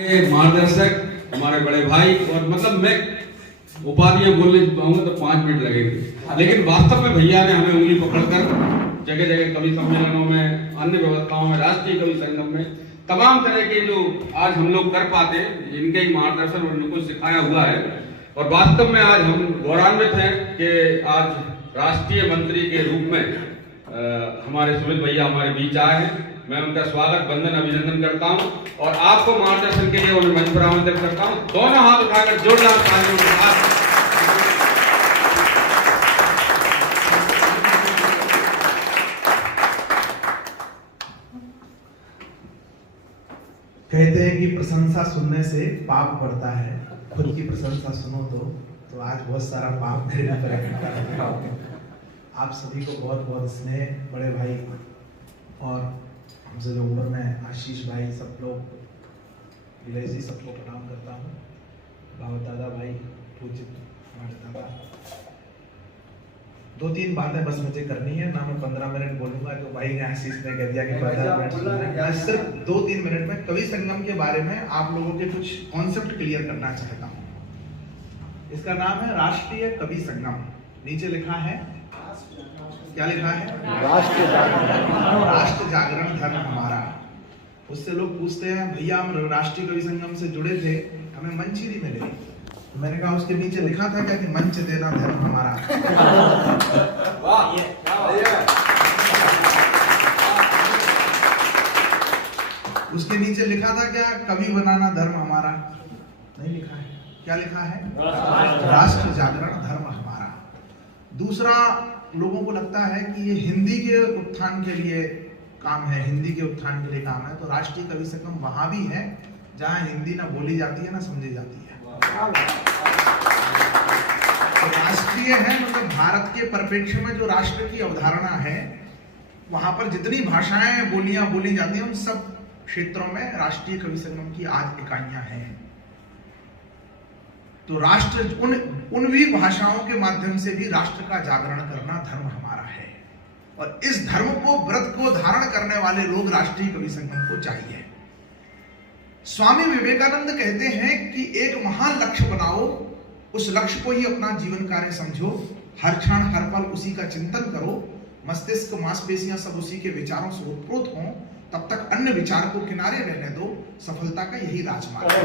मार्गदर्शक हमारे बड़े भाई और मतलब मैं उपाधियां बोलने पाऊंगा तो 5 मिनट लगेंगे, लेकिन वास्तव में भैया ने हमें उंगली पकड़कर जगह जगह कवि सम्मेलनों में, अन्य व्यवस्थाओं में, राष्ट्रीय कवि संगम में तमाम तरह के जो आज हम लोग कर पाते इनके ही मार्गदर्शन और इनको सिखाया हुआ है। और वास्तव में आज हम गौरवान्वित हैं कि आज राष्ट्रीय मंत्री के रूप में हमारे सुमित भैया हमारे बीच आए हैं। मैं उनका स्वागत, वंदन, अभिनंदन करता हूं और आपको मार्गदर्शन के लिए उन्हें मंच पर आमंत्रित करता हूं। दोनों हाथ उठाकर जोरदार तालियों के साथ। कहते हैं कि प्रशंसा सुनने से पाप बढ़ता है, खुद की प्रशंसा सुनो तो आज बहुत सारा पाप मेरे ऊपर इकट्ठा हो गया। आप सभी को बहुत बहुत स्नेह, बड़े भाई और हमसे जो उम्र में आशीष भाई, सब लोग, विलय जी, सबको प्रणाम करता हूँ। बाबा दादा भाई, पूज्य हमारे दादा, 2-3 बातें बस मुझे करनी है ना। मैं 15 मिनट बोलूंगा जो भाई ने आशीष ने कह दिया कि 15 मिनट, मैं सिर्फ 2-3 मिनट में कवि संगम के बारे में आप लोगों के कुछ कॉन्सेप्ट क्लियर करना चाहता हूँ। इसका नाम है राष्ट्रीय कवि संगम। नीचे लिखा है, क्या लिखा है? राष्ट्र जागरण धर्म हमारा। उससे लोग पूछते हैं, भैया हम राष्ट्रीय कवि संगम से जुड़े थे, हमें मंच ही नहीं मिले। तो मैंने कहा उसके नीचे लिखा था क्या कि मंच देना धर्म हमारा। उसके नीचे लिखा था क्या, कवि बनाना धर्म हमारा? नहीं लिखा है। क्या लिखा है? राष्ट्र जागरण धर्म हमारा। दूसरा, लोगों को लगता है कि ये हिंदी के उत्थान के लिए काम है, हिंदी के उत्थान के लिए काम है। तो राष्ट्रीय कवि संगम वहां भी है जहां हिंदी ना बोली जाती है ना समझी जाती है। तो राष्ट्रीय है मतलब भारत के परिप्रेक्ष्य में जो राष्ट्र की अवधारणा है, वहां पर जितनी भाषाएं, बोलियां बोली जाती हैं, उन सब क्षेत्रों में राष्ट्रीय कवि संगम की आज इकाइयां हैं। तो राष्ट्र, उन भी भाषाओं के माध्यम से भी राष्ट्र का जागरण करना धर्म हमारा है। और इस धर्म को, व्रत को धारण करने वाले लोग राष्ट्रीय कवि संगम को चाहिए। स्वामी विवेकानंद कहते हैं कि एक महान लक्ष्य बनाओ, उस लक्ष्य को ही अपना जीवन कार्य समझो, हर क्षण हर पल उसी का चिंतन करो, मस्तिष्क मांसपेशियां सब उसी के विचारों से उत्प्रोत हों, तब तक अन्य विचार को किनारे रहने दो, सफलता का यही राजमार्ग है।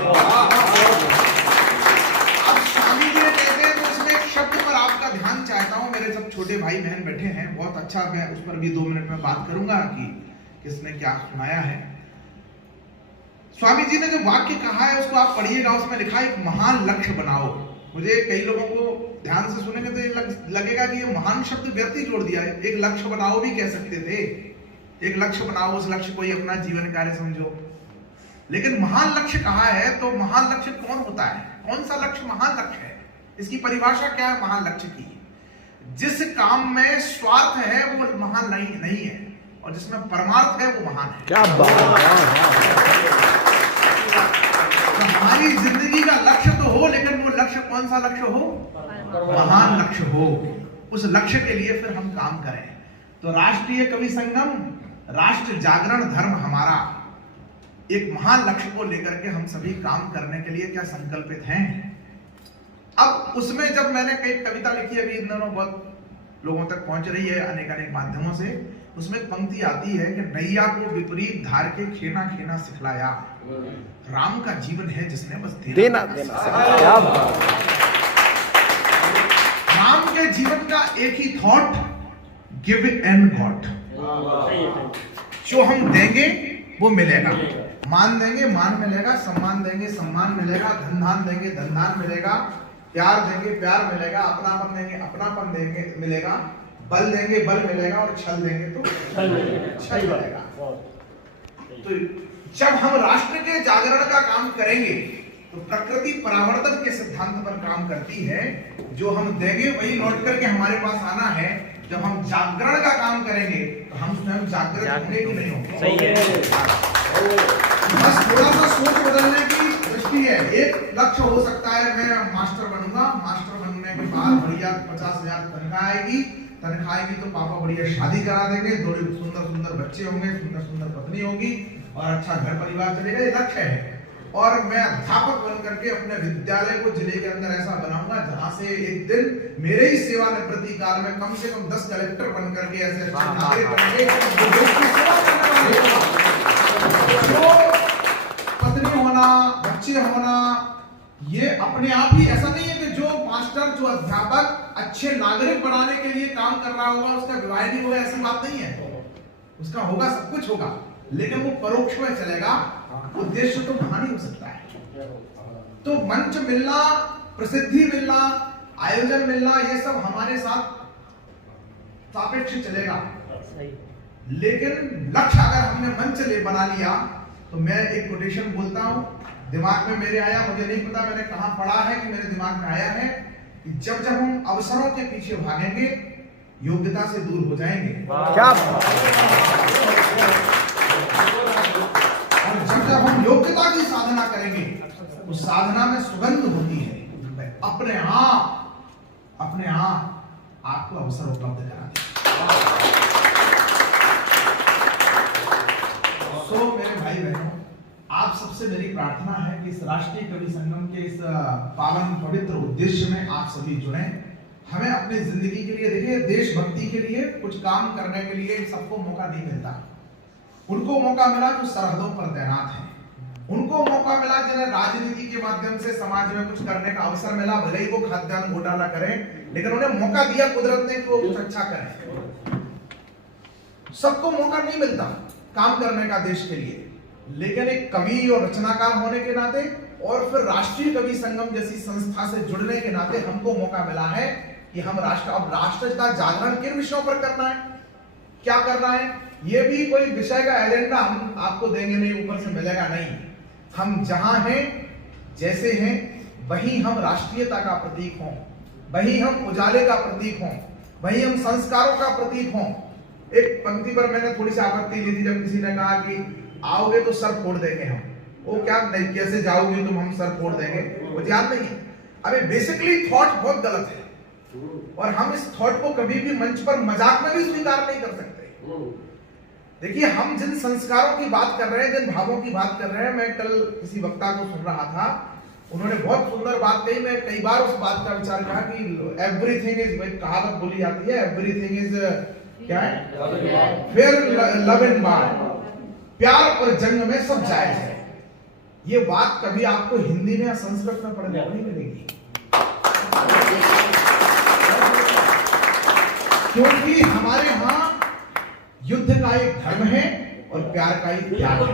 अब स्वामी जी कहते हैं तो इसमें एक शब्द पर आपका ध्यान चाहता हूं। मेरे सब छोटे भाई बहन बैठे हैं, बहुत अच्छा, मैं उस पर भी 2 मिनट में बात करूंगा कि किसने क्या सुनाया है। स्वामी जी ने जो वाक्य कहा है उसको आप पढ़िएगा, उसमें लिखा है एक महान लक्ष्य बनाओ। मुझे कई लोगों को ध्यान से सुनेंगे तो ये लगेगा कि ये महान शब्द व्यर्थ ही जोड़ दिया है। एक लक्ष्य बनाओ भी कह सकते थे, एक लक्ष्य बनाओ, उस लक्ष्य को ही अपना जीवन कार्य समझो। लेकिन महान लक्ष्य कहा है तो महान लक्ष्य कौन होता है? कौन सा लक्ष्य महान लक्ष्य है? इसकी परिभाषा क्या है महान लक्ष्य की? जिस काम में स्वार्थ है वो महान नहीं है, और जिसमें परमार्थ है वो महान है। क्या बात है। तो हमारी जिंदगी का लक्ष्य तो हो, लेकिन वो लक्ष्य कौन सा लक्ष्य हो? महान लक्ष्य हो। उस लक्ष्य के लिए फिर हम काम करें। तो राष्ट्रीय कवि संगम, राष्ट्र जागरण धर्म हमारा, एक महान लक्ष्य को लेकर के हम सभी काम करने के लिए क्या संकल्पित हैं। अब उसमें जब मैंने कई कविता लिखी, अभी इन दिनों बहुत लोगों तक पहुंच रही है अनेक माध्यमों से, उसमें एक पंक्ति आती है कि नैया को विपरीत धार के खेना खेना सिखलाया, राम का जीवन है जिसने बस देना। राम के जीवन का एक ही थॉट, गिव एंड गॉट। जो हम देंगे वो मिलेगा, मान देंगे मान मिलेगा, सम्मान देंगे सम्मान मिलेगा, धन धान देंगे धन धान मिलेगा, प्यार देंगे प्यार मिलेगा, अपनापन देंगे अपनापन देंगे मिलेगा, बल देंगे बल मिलेगा, और छल देंगे तो छल मिलेगा। तो जब हम राष्ट्र के जागरण का काम करेंगे तो प्रकृति परावर्तन के सिद्धांत पर काम करती है। जो हम देंगे वही लौट करके हमारे पास आना है। जब हम जागरण का काम करेंगे तो हम स्वयं जागृत होंगे कि नहीं होंगे? सही है। बस थोड़ा सा सोच बदलने की दृष्टि है। एक लक्ष्य हो सकता है मैं मास्टर बनूंगा, मास्टर बनने के बाद बढ़िया 50,000 तनख्वाह आएगी तो पापा बढ़िया शादी करा देंगे, 2 सुंदर सुंदर बच्चे होंगे, सुंदर सुंदर पत्नी होगी और अच्छा घर परिवार चलेगा, ये लक्ष्य है। और मैं अध्यापक बन करके अपने विद्यालय को जिले के अंदर ऐसा बनाऊंगा जहां से एक दिन मेरे ही सेवानिवृत्ति काल में कम से कम 10 कलेक्टर बन करके ऐसे अच्छे नागरिक बनेंगे जो देश की सेवा करने वाले। जो पत्नी होना, बच्चे होना, ये अपने आप ही ऐसा नहीं है कि जो मास्टर, जो अध्यापक अच्छे नागरिक बनाने के लिए काम कर रहा होगा उसका विवाह नहीं होगा, ऐसी बात नहीं है। उसका होगा, सब कुछ होगा, लेकिन वो परोक्ष में चलेगा, उद्देश्य तो वहां नहीं हो सकता है। तो मंच मिलना, प्रसिद्धि मिलना, आयोजन मिलना, ये सब हमारे साथ सापेक्ष चलेगा, लेकिन लक्ष्य अगर हमने मंच ले बना लिया तो मैं एक कोटेशन बोलता हूं, दिमाग में मेरे आया, मुझे नहीं पता मैंने कहां पढ़ा है कि मेरे दिमाग में आया है कि जब जब हम अवसरों के पीछे भागेंगे योग्यता से दूर हो जाएंगे। क्या? और जब जब हम योग्यता की साधना करेंगे उस साधना में सुगंध होती है, अपने आप आपको अवसर उपलब्ध करा दे। सो मेरे भाई बहनों, आप सबसे मेरी प्रार्थना है कि इस राष्ट्रीय कवि संगम के इस पावन पवित्र उद्देश्य में आप सभी जुड़े। हमें अपनी जिंदगी के लिए, देखिए, देशभक्ति के लिए कुछ काम करने के लिए सबको मौका नहीं मिलता। उनको मौका मिला जो सरहदों पर तैनात हैं, उनको मौका मिला जिन्हें राजनीति के माध्यम से समाज में कुछ करने का अवसर मिला, भले ही वो खाद्यान्न घोटाला करें, लेकिन उन्हें मौका दिया कुदरत ने कि वो कुछ अच्छा करें। सबको मौका नहीं मिलता काम करने का देश के लिए, लेकिन एक कवि और रचनाकार होने के नाते और फिर राष्ट्रीय कवि संगम जैसी संस्था से जुड़ने के नाते हमको मौका मिला है कि हम राष्ट्र का जागरण किन विषयों पर करना है, क्या करना है, ये भी कोई विषय का एजेंडा हम आपको देंगे नहीं, ऊपर से मिलेगा नहीं। हम जहां हैं, जैसे हैं, वही हम राष्ट्रीयता का प्रतीक हों, वही हम उजाले का प्रतीक हों, वही हम संस्कारों का प्रतीक हों। एक पंक्ति पर मैंने थोड़ी सी आपत्ति ली थी जब किसी ने कहा कि आओगे तो सर फोड़ देंगे हम। वो क्या, नहीं, कैसे जाओगे तुम, हम सर फोड़ देंगे, वो याद नहीं है। अबे बेसिकली थॉट बहुत गलत है और हम इस थॉट को कभी भी मंच पर मजाक में भी स्वीकार नहीं कर सकते। देखिए, हम जिन संस्कारों की बात कर रहे हैं, जिन भावों की बात कर रहे हैं, मैं कल किसी वक्ता को सुन रहा था, उन्होंने बहुत सुंदर बात कही। मैं कई बार उस बात का विचार किया कि एवरीथिंग इज, कहावत बोली जाती है, एवरीथिंग इज क्या है, फिर लव एंड वार, प्यार और जंग में सब जायज है। ये बात कभी आपको हिंदी में या संस्कृत में पढ़ने को नहीं मिलेगी, क्योंकि हमारे यहाँ युद्ध का एक धर्म है और प्यार का एक त्याग है।